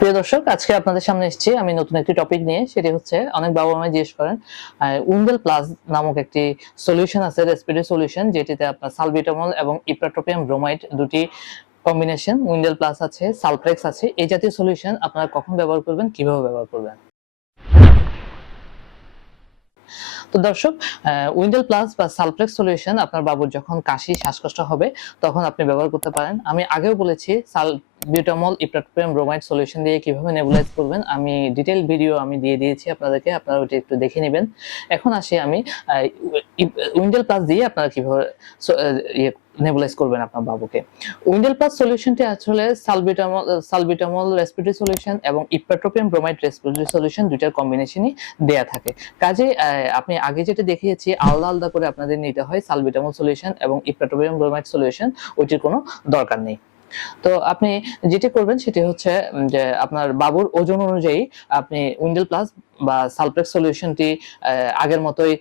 প্রিয় দর্শক, আজকে আপনাদের সামনে এসেছি। আমি নতুন একটি টপিক নিয়ে, সেটি হচ্ছে অনেক বাবা মা জিজ্ঞেস করেন উইন্ডেল প্লাস নামক একটি সলিউশন আছে রেসপিরেটরি সলিউশন যেটিতে আপনার সালবিটামল এবং ইপ্রাটোপিয়াম ব্রোমাইড দুটি কম্বিনেশন উইন্ডেল প্লাস আছে সালপ্রেক্স আছে, এই জাতীয় সলিউশন আপনারা কখন ব্যবহার করবেন, কীভাবে ব্যবহার করবেন? তো দর্শক উইন্ডেল প্লাস বা সালপ্লেক্স সলিউশন আপনার বাবুর যখন কাশি, শ্বাসকষ্ট হবে, তখন আপনি ব্যবহার করতে পারেন। আমি আগেও বলেছি সাল বিউটামল ইপ্রাটোপিয়াম ব্রোমাইড সলিউশন দিয়ে কীভাবে নেবুলাইজ করবেন, আমি ডিটেল ভিডিও আমি দিয়ে দিয়েছি আপনাদেরকে, আপনারা ওটা একটু দেখে নেবেন। এখন আসি আমি উইন্ডেল প্লাস দিয়ে আপনারা কীভাবে ইয়ে নেবুলাইজ করবেন আপনার বাবুকে। উইন্ডেল প্লাস সলিউশনটি আসলে সালবিটামল সালবিটামল রেসপিরেটরি সলিউশন এবং ইপ্রাটোপিয়াম ব্রোমাইড রেসপিরেটরি সলিউশন দুইটার কম্বিনেশনই দেয়া থাকে। কাজে আপনি আগে যেটা দেখিয়েছি, আলাদা আলাদা করে আপনাদের নিতে হয় সালবিটামল সলিউশন এবং ইপ্রাটোপিয়াম ব্রোমাইড সলিউশন ওইটির কোনো দরকার নেই। তো আপনি যেটি করবেন সেটি হচ্ছে যে আপনার বাবুর ওজন অনুযায়ী আপনি উইন্ডেল প্লাস বা সালপ্লেক্স সলিউশনটি আগের মতোই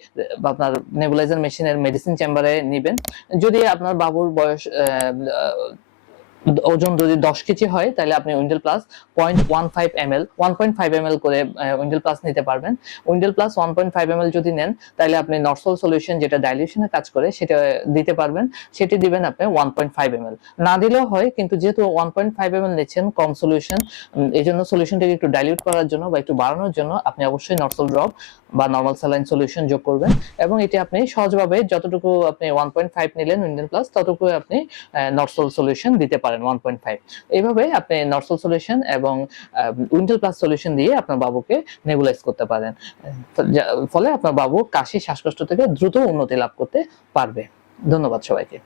আপনার নেবুলাইজার মেশিনের মেডিসিন চেম্বারে নেবেন। যদি আপনার বাবুর বয়স ওজন যদি দশ কেজি হয়, তাহলে আপনি Windel plus point one five M L one point five M L করে উইন্ডেল প্লাস নিতে পারবেন। Windel plus one point five M L যদি নেন, তাহলে আপনি নর্সল সলিউশন যেটা ডাইলিউশনে কাজ করে, সেটা দিতে পারবেন। সেটি দিবেন আপনি ওয়ান পয়েন্ট ফাইভ এম এল না দিলেও হয়, কিন্তু যেহেতু ওয়ান পয়েন্ট ফাইভ এম এল নিচ্ছেন, কম সলিউশন এই জন্য সলিউশনটাকে একটু ডাইলিউট করার জন্য বা একটু বাড়ানোর জন্য আপনি অবশ্যই নর্সল ড্রপ বা নর্মাল স্যালাইন সলিউশন যোগ করবেন। এবং এটি আপনি সহজভাবে যতটুকু আপনি ওয়ান পয়েন্ট ফাইভ নিলেন উইন্ডেল প্লাস ততটুকু আপনি নর্সল সলিউশন দিতে পারেন। ওয়ান পয়েন্ট ফাইভ এইভাবে আপনি নর্সল সলিউশন এবং উইন্টেল প্লাস সলিউশন দিয়ে আপনার বাবুকে নেবুলাইজ করতে পারেন। ফলে আপনার বাবু কাশি, শ্বাসকষ্ট থেকে দ্রুত উন্নতি লাভ করতে পারবে। ধন্যবাদ সবাইকে।